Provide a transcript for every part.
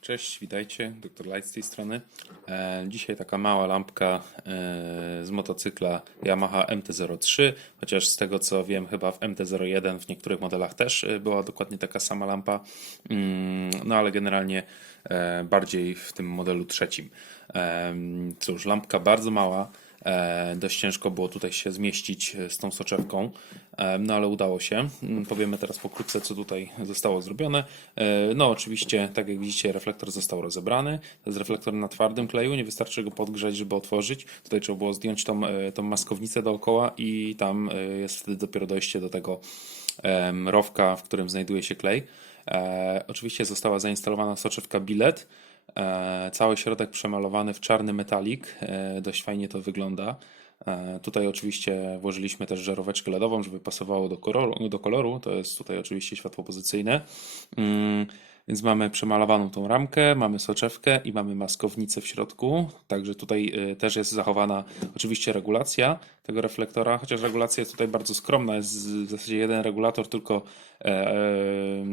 Cześć, witajcie, dr Light z tej strony. E, dzisiaj taka mała lampka e, z motocykla Yamaha MT-03, chociaż z tego co wiem, chyba w MT-01 w niektórych modelach też e, była dokładnie taka sama lampa, mm, no ale generalnie e, bardziej w tym modelu trzecim. E, cóż, lampka bardzo mała. E, dość ciężko było tutaj się zmieścić e, z tą soczewką, e, no ale udało się. Mm, Powiemy teraz pokrótce, co tutaj zostało zrobione. No, oczywiście, tak jak widzicie, reflektor został rozebrany. To jest reflektor na twardym kleju, nie wystarczy go podgrzać, żeby otworzyć. Tutaj trzeba było zdjąć tą, tą maskownicę dookoła i tam jest wtedy dopiero dojście do tego rowka, w którym znajduje się klej. Oczywiście została zainstalowana soczewka bilet. E, cały środek przemalowany w czarny metalik. E, dość fajnie to wygląda. E, tutaj oczywiście włożyliśmy też żaróweczkę LEDową, żeby pasowało do koloru. Do koloru. To jest tutaj oczywiście światło pozycyjne. Mm, więc mamy przemalowaną tą ramkę, mamy soczewkę i mamy maskownicę w środku. Także tutaj też jest zachowana oczywiście regulacja tego reflektora, chociaż regulacja jest tutaj bardzo skromna. Jest w zasadzie jeden regulator, tylko, e,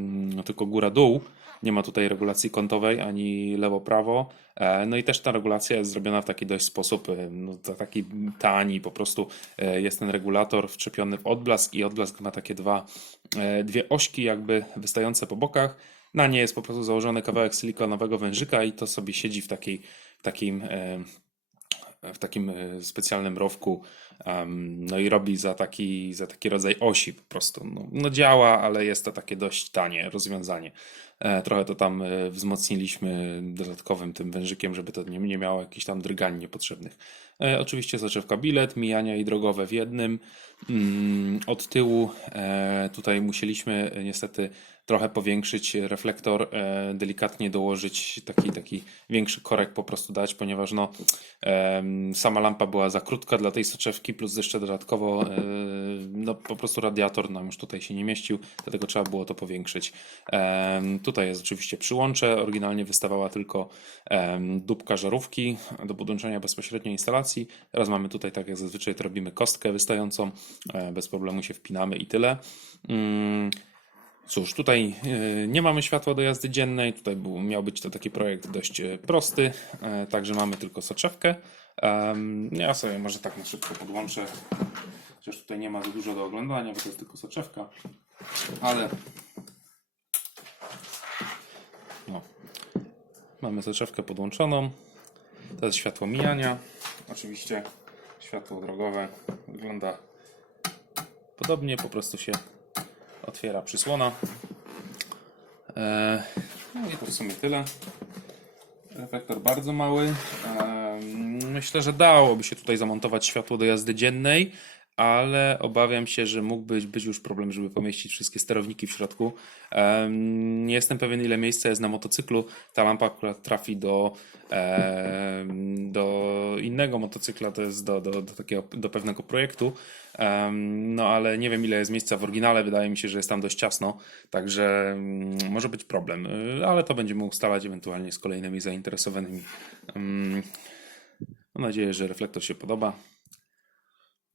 tylko góra-dół. Nie ma tutaj regulacji kątowej ani lewo-prawo. E, No i też ta regulacja jest zrobiona w taki dość sposób, e, no, taki tani, po prostu e, jest ten regulator wczepiony w odblask i odblask ma takie dwa, dwie ośki jakby wystające po bokach. Na nie jest po prostu założony kawałek silikonowego wężyka i to sobie siedzi w takiej, takim w takim specjalnym rowku, no i robi za taki, za taki rodzaj osi po prostu. No, no działa, ale jest to takie dość tanie rozwiązanie. E, Trochę to tam e, wzmocniliśmy dodatkowym tym wężykiem, żeby to nie, nie miało jakichś tam drgań niepotrzebnych. E, Oczywiście soczewka bilet, mijania i drogowe w jednym. Mm, Od tyłu tutaj musieliśmy niestety trochę powiększyć reflektor, delikatnie dołożyć taki, taki większy korek po prostu dać, ponieważ no, sama lampa była za krótka dla tej soczewki, plus jeszcze dodatkowo no, po prostu radiator nam już tutaj się nie mieścił, dlatego trzeba było to powiększyć. Tutaj jest oczywiście przyłącze, oryginalnie wystawała tylko dupka żarówki do podłączenia bezpośrednio instalacji. Teraz mamy tutaj, tak jak zazwyczaj to robimy, kostkę wystającą, e, bez problemu się wpinamy i tyle. Mm, Cóż, tutaj e, nie mamy światła do jazdy dziennej. Tutaj był, miał być to taki projekt dość e, prosty, także mamy tylko soczewkę. Em, Ja sobie może tak na szybko podłączę, chociaż tutaj nie ma za dużo do oglądania, bo to jest tylko soczewka, ale mamy soczewkę podłączoną. To jest światło mijania. Oczywiście światło drogowe wygląda podobnie, po prostu się otwiera przysłona. E, No i to w sumie tyle. Reflektor bardzo mały. E, Myślę, że dałoby się tutaj zamontować światło do jazdy dziennej, ale obawiam się, że mógłby być już problem, żeby pomieścić wszystkie sterowniki w środku. Nie jestem pewien, ile miejsca jest na motocyklu. Ta lampa akurat trafi do, do innego motocykla, to jest do, do, do, takiego, do pewnego projektu. No ale nie wiem ile jest miejsca w oryginale, wydaje mi się, że jest tam dość ciasno, także mm, może być problem, Y, ale to będziemy ustalać ewentualnie z kolejnymi zainteresowanymi. Em, Mam nadzieję, że reflektor się podoba.